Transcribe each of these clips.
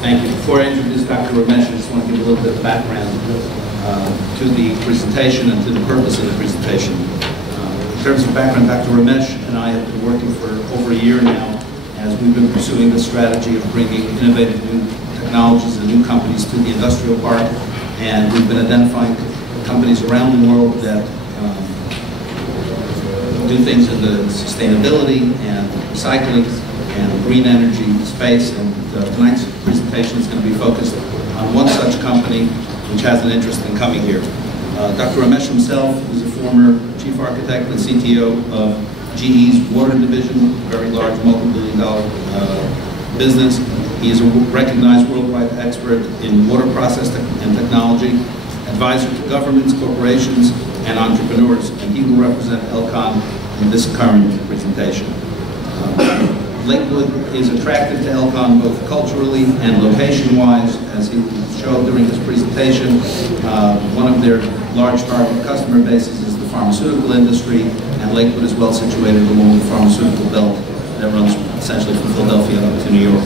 Thank you. Before I introduce Dr. Ramesh, I just want to give a little bit of background to the presentation and to the purpose of the presentation. In terms of background, Dr. Ramesh and I have been working for over a year now as we've been pursuing the strategy of bringing innovative new technologies and new companies to the industrial park, and we've been identifying companies around the world that do things in the sustainability and recycling and green energy space, and tonight's presentation is going to be focused on one such company which has an interest in coming here. Dr. Ramesh himself is a former chief architect and CTO of GE's water division, a very large multi-billion-dollar business. He is a recognized worldwide expert in water process and technology, advisor to governments, corporations, and entrepreneurs, and he will represent Elcon in this current presentation. Lakewood is attractive to Elcon both culturally and location-wise. As he will show during his presentation, one of their large target customer bases is the pharmaceutical industry, and Lakewood is well situated along the pharmaceutical belt that runs essentially from Philadelphia up to New York.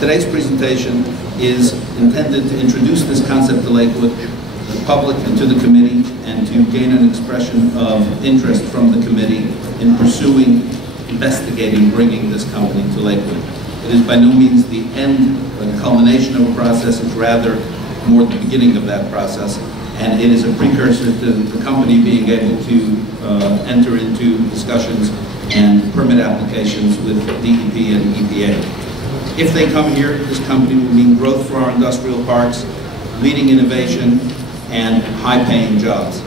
Today's presentation is intended to introduce this concept to Lakewood, the public, and to the committee, and to gain an expression of interest from the committee in pursuing, investigating, bringing this company to Lakewood. It is by no means the end or the culmination of a process, it's rather more the beginning of that process, and it is a precursor to the company being able to enter into discussions and permit applications with DEP and EPA. If they come here, this company will mean growth for our industrial parks, leading innovation, and high-paying jobs.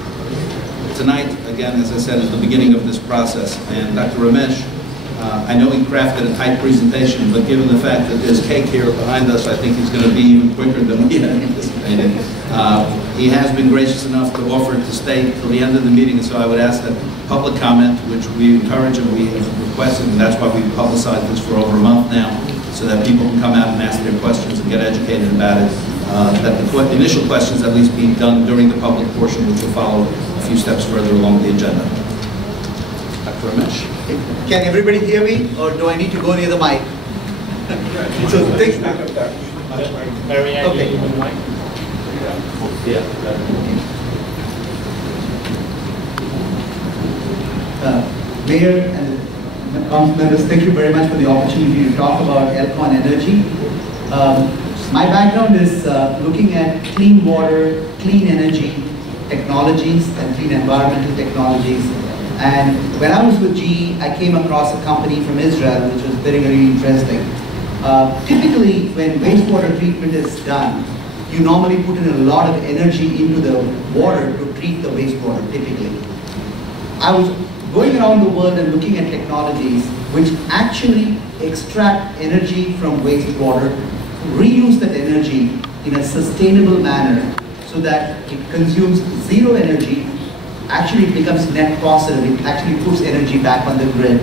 Tonight, again, as I said, is the beginning of this process, and Dr. Ramesh, I know he crafted a tight presentation, but given the fact that there's cake here behind us, I think he's going to be even quicker than we had anticipated. He has been gracious enough to offer to stay till the end of the meeting, so I would ask that public comment, which we encourage and we have requested, and that's why we've publicized this for over a month now, so that people can come out and ask their questions and get educated about it, that the initial questions at least be done during the public portion, which will follow a few steps further along the agenda. Dr. Ramesh. Can everybody hear me, or do I need to go near the mic? So think. Okay. Mayor and council members, thank you very much for the opportunity to talk about Elcon Energy. My background is looking at clean water, clean energy technologies, and clean environmental technologies. And when I was with GE, I came across a company from Israel, which was very, very interesting. Typically, when wastewater treatment is done, you normally put in a lot of energy into the water to treat the wastewater, typically. I was going around the world and looking at technologies which actually extract energy from wastewater, reuse that energy in a sustainable manner so that it consumes zero energy, actually becomes net positive, it actually puts energy back on the grid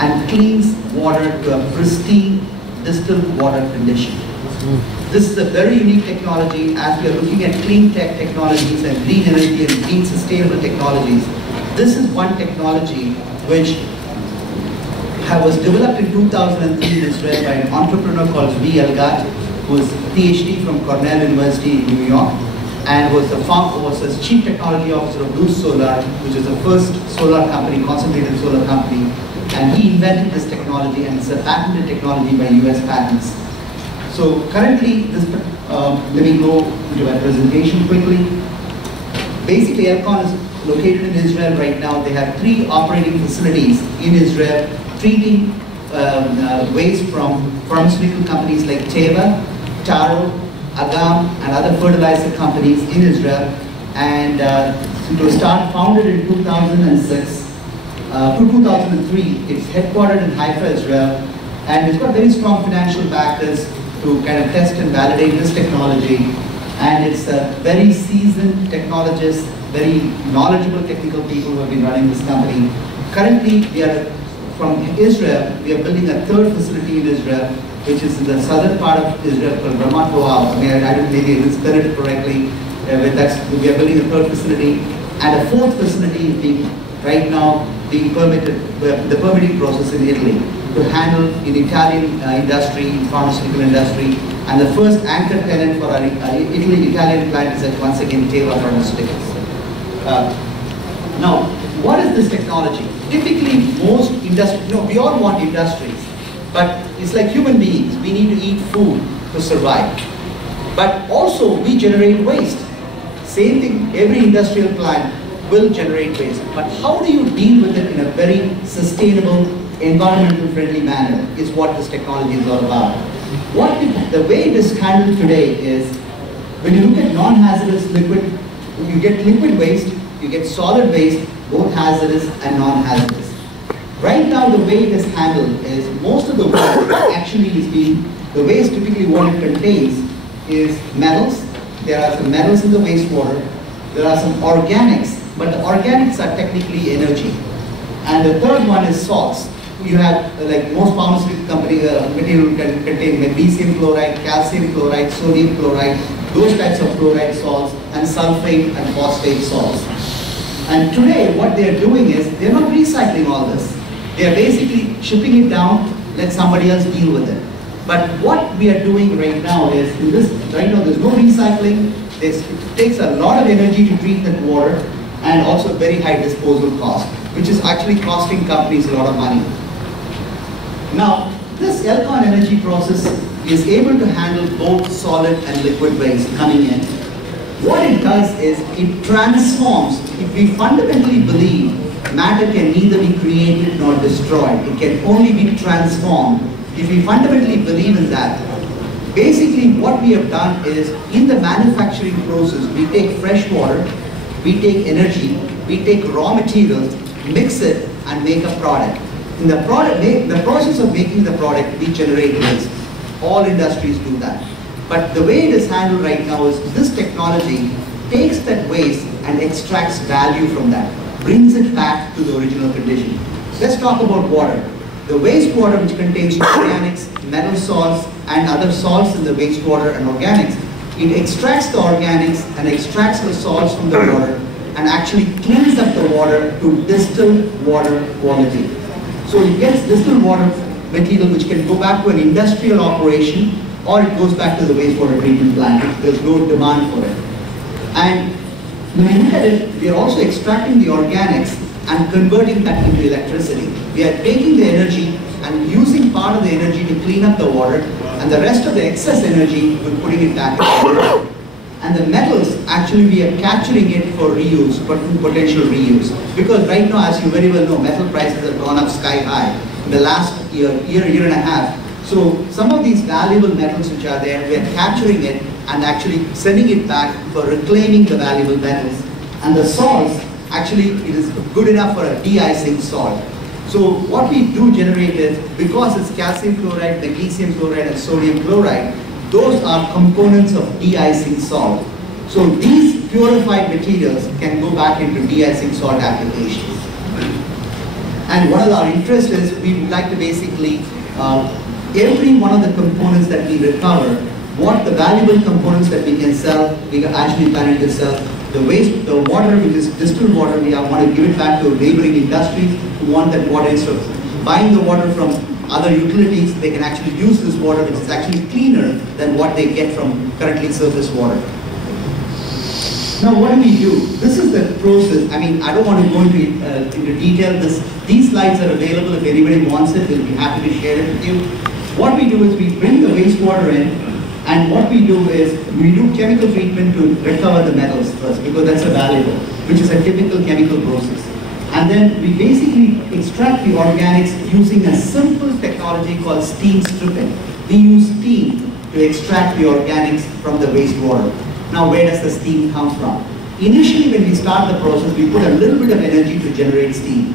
and cleans water to a pristine distilled water condition. This is a very unique technology as we are looking at clean tech technologies and green energy and green sustainable technologies. This is one technology which was developed in 2003 in Israel by an entrepreneur called Elcon, who is a PhD from Cornell University in New York, and was the chief technology officer of Blue Solar, which is the first solar company, concentrated solar company. And he invented this technology, and it's a patented technology by US patents. So currently, let me go into my presentation quickly. Basically, Elcon is located in Israel right now. They have 3 operating facilities in Israel, treating waste from pharmaceutical companies like Teva, Taro, Agam, and other fertilizer companies in Israel. And it was founded in 2006 to 2003. It's headquartered in Haifa, Israel, and it's got very strong financial backers to kind of test and validate this technology. And it's very seasoned technologists, very knowledgeable technical people who have been running this company. Currently, we are from Israel. We are building a 3rd facility in Israel, which is in the southern part of Israel called Ramat Boav. I mean, I didn't maybe spell it correctly. We are building a 3rd facility, and a 4th facility is being right now being permitted. The permitting process in Italy. to handle in Italian industry, in pharmaceutical industry, and the first anchor tenant for our Italian plant is once again Teva Pharmaceuticals. Now, what is this technology? Typically, most industries, we all want industries, but it's like human beings. We need to eat food to survive. But also, we generate waste. Same thing, every industrial plant will generate waste. But how do you deal with it in a very sustainable, environmental friendly manner is what this technology is all about. The way it is handled today is, when you look at non-hazardous liquid, you get liquid waste, you get solid waste, both hazardous and non-hazardous. Right now, the way it is handled is, most of the waste actually is the waste typically what it contains is metals. There are some metals in the wastewater. There are some organics, but the organics are technically energy. And the third one is salts. You have, like most pharmaceutical company material can contain magnesium chloride, calcium chloride, sodium chloride, those types of chloride salts, and sulfate and phosphate salts. And today, what they are doing is, they're not recycling all this. They are basically shipping it down, let somebody else deal with it. But what we are doing right now is, right now there's no recycling. It takes a lot of energy to treat that water, and also very high disposal cost, which is actually costing companies a lot of money. Now, this Elcon energy process is able to handle both solid and liquid waste coming in. What it does is, it transforms. If we fundamentally believe matter can neither be created nor destroyed, it can only be transformed. If we fundamentally believe in that, basically what we have done is, in the manufacturing process, we take fresh water, we take energy, we take raw materials, mix it, and make a product. In the process of making the product, we generate waste. All industries do that. But the way it is handled right now is, this technology takes that waste and extracts value from that, brings it back to the original condition. Let's talk about water. The wastewater, which contains organics, metal salts, and other salts in the wastewater and organics, it extracts the organics and extracts the salts from the water and actually cleans up the water to distilled water quality. So it gets distilled water material which can go back to an industrial operation, or it goes back to the wastewater treatment plant if there's no demand for it. And when you look at it, we are also extracting the organics and converting that into electricity. We are taking the energy and using part of the energy to clean up the water, and the rest of the excess energy, we're putting it back into the water. And the metals, actually we are capturing it for reuse, for potential reuse. Because right now, as you very well know, metal prices have gone up sky high in the last year and a half. So some of these valuable metals which are there, we are capturing it and actually sending it back for reclaiming the valuable metals. And the salts, actually it is good enough for a de-icing salt. So what we do generate is, because it's calcium chloride, magnesium chloride, and sodium chloride, those are components of de-icing salt. So these purified materials can go back into de-icing salt applications. And one of our interests is, we would like to basically, every one of the components that we recover, what the valuable components that we can sell, we are actually planning to sell. The waste, the water, which is distilled water, we want to give it back to neighboring industries who want that water. Instead of buying the water from other utilities, they can actually use this water, which is actually cleaner than what they get from currently surface water. Now, what do we do? This is the process. I mean, I don't want to go into detail. These slides are available. If anybody wants it, we'll be happy to share it with you. What we do is, we bring the wastewater in, and what we do is, we do chemical treatment to recover the metals first, because that's a valuable, which is a typical chemical process. And then we basically extract the organics using a simple technology called steam stripping. We use steam to extract the organics from the wastewater. Now, where does the steam come from? Initially, when we start the process, we put a little bit of energy to generate steam.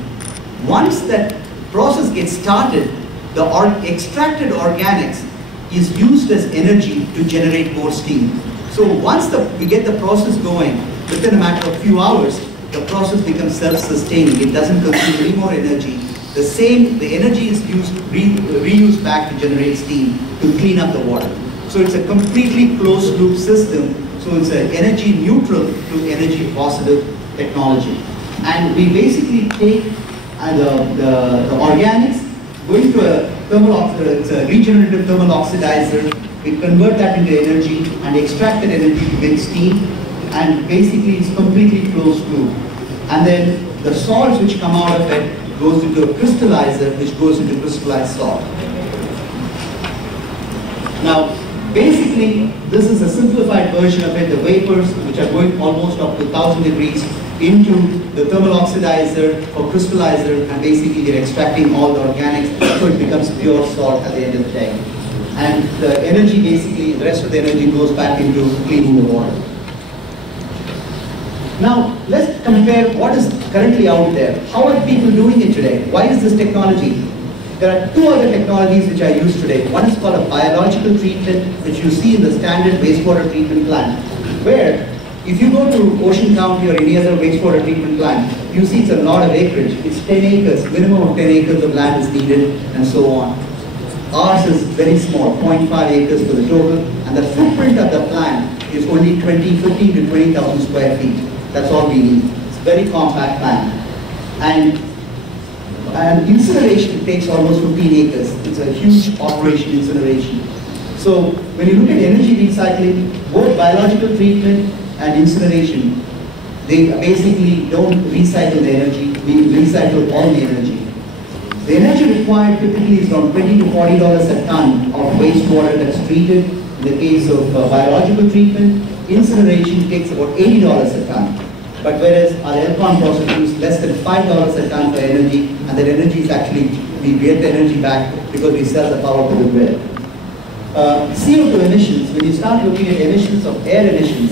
Once that process gets started, the extracted organics is used as energy to generate more steam. So once we get the process going, within a matter of a few hours, the process becomes self-sustaining. It doesn't consume any more energy. The energy is reused back to generate steam, to clean up the water. So it's a completely closed loop system. So it's an energy neutral to energy positive technology. And we basically take the organics, going to a it's a regenerative thermal oxidizer. We convert that into energy and extract that energy to make steam, and basically it's completely closed loop. And then the salts which come out of it goes into a crystallizer, which goes into crystallized salt. Now, basically, this is a simplified version of it. The vapors, which are going almost up to 1000 degrees, into the thermal oxidizer or crystallizer, and basically you're extracting all the organics, so it becomes pure salt at the end of the day. And the energy, basically, the rest of the energy goes back into cleaning the water. Now, let's compare what is currently out there. How are people doing it today? Why is this technology? There are two other technologies which I use today. One is called a biological treatment, which you see in the standard wastewater treatment plant, where if you go to Ocean County or any other wastewater treatment plant, you see it's a lot of acreage. It's 10 acres, minimum of 10 acres of land is needed, and so on. Ours is very small, 0.5 acres for the total, and the footprint of the plant is only 15 to 20,000 square feet. That's all we need. It's a very compact plant. And incineration takes almost 15 acres. It's a huge operation, incineration. So when you look at energy recycling, both biological treatment and incineration, they basically don't recycle the energy. We recycle all the energy. The energy required typically is around $20 to $40 a ton of wastewater that's treated. In the case of biological treatment, incineration takes about $80 a ton. But whereas our Elcon process uses less than $5 a ton for energy, and that energy is actually, we get the energy back because we sell the power to the grid. CO2 emissions, when you start looking at emissions of air emissions,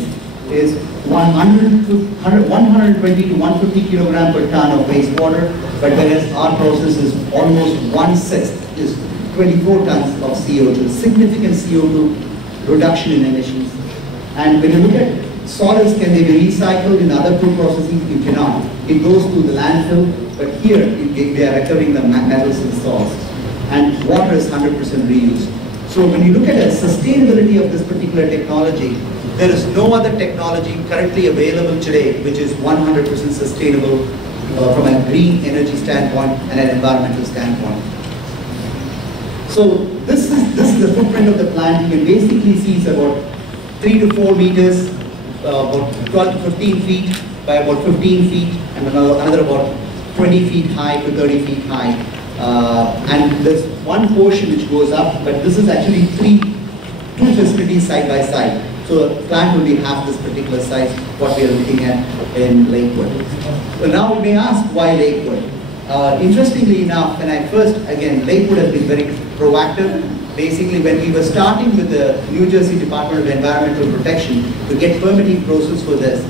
is 120 to 150 kilogram per ton of wastewater, but whereas our process is almost 1/6, is 24 tons of CO2, significant CO2 reduction in emissions. And when you look at solids, can they be recycled in other food processing? You cannot. It goes to the landfill, but here they are recovering the metals and salts. And water is 100% reused. So when you look at the sustainability of this particular technology, there is no other technology currently available today which is 100% sustainable from a green energy standpoint and an environmental standpoint. So this is the footprint of the plant. You can basically see it's about 3 to 4 meters, about 12 to 15 feet by about 15 feet, and another about 20 feet high to 30 feet high. And there's one portion which goes up, but this is actually two facilities side by side. So the plant will be half this particular size, what we are looking at in Lakewood. So now we may ask, why Lakewood? Interestingly enough, when I first, again, Lakewood has been very proactive. Basically, when we were starting with the New Jersey Department of Environmental Protection to get permitting process for this,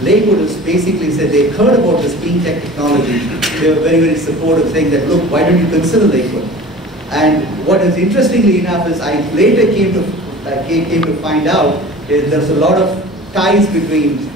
Lakewood has basically said they heard about this clean tech technology. They were very, very supportive, saying that, look, why don't you consider Lakewood? And what is interestingly enough is I later came to find out is there's a lot of ties between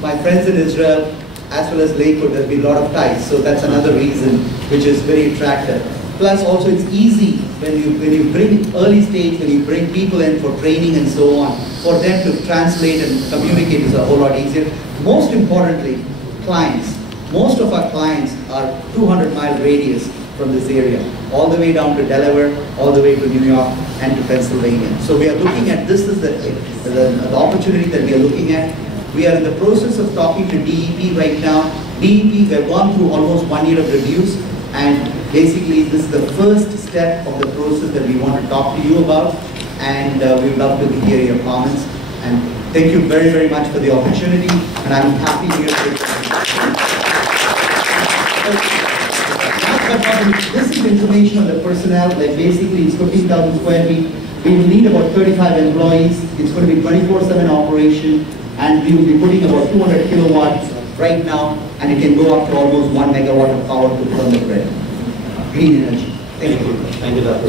my friends in Israel, as well as Lakewood. There's been a lot of ties. So that's another reason which is very attractive. Plus also it's easy when you bring early stage, when you bring people in for training and so on, for them to translate and communicate is a whole lot easier. Most importantly, clients. Most of our clients are 200-mile radius from this area, all the way down to Delaware, all the way to New York and to Pennsylvania. So we are looking at, this is the opportunity that we are looking at. We are in the process of talking to DEP right now. DEP, we have gone through almost 1 year of reviews, and basically this is the first step of the process that we want to talk to you about, and we would love to hear your comments. And thank you very, very much for the opportunity, and I'm happy here to this is information on the personnel. Like basically it's 15,000 square feet. We will need about 35 employees. It's going to be 24/7 operation, and we will be putting about 200 kilowatts right now, and it can go up to almost 1 megawatt of power to put on the grid. Green energy. Thank you. Thank you, Dr.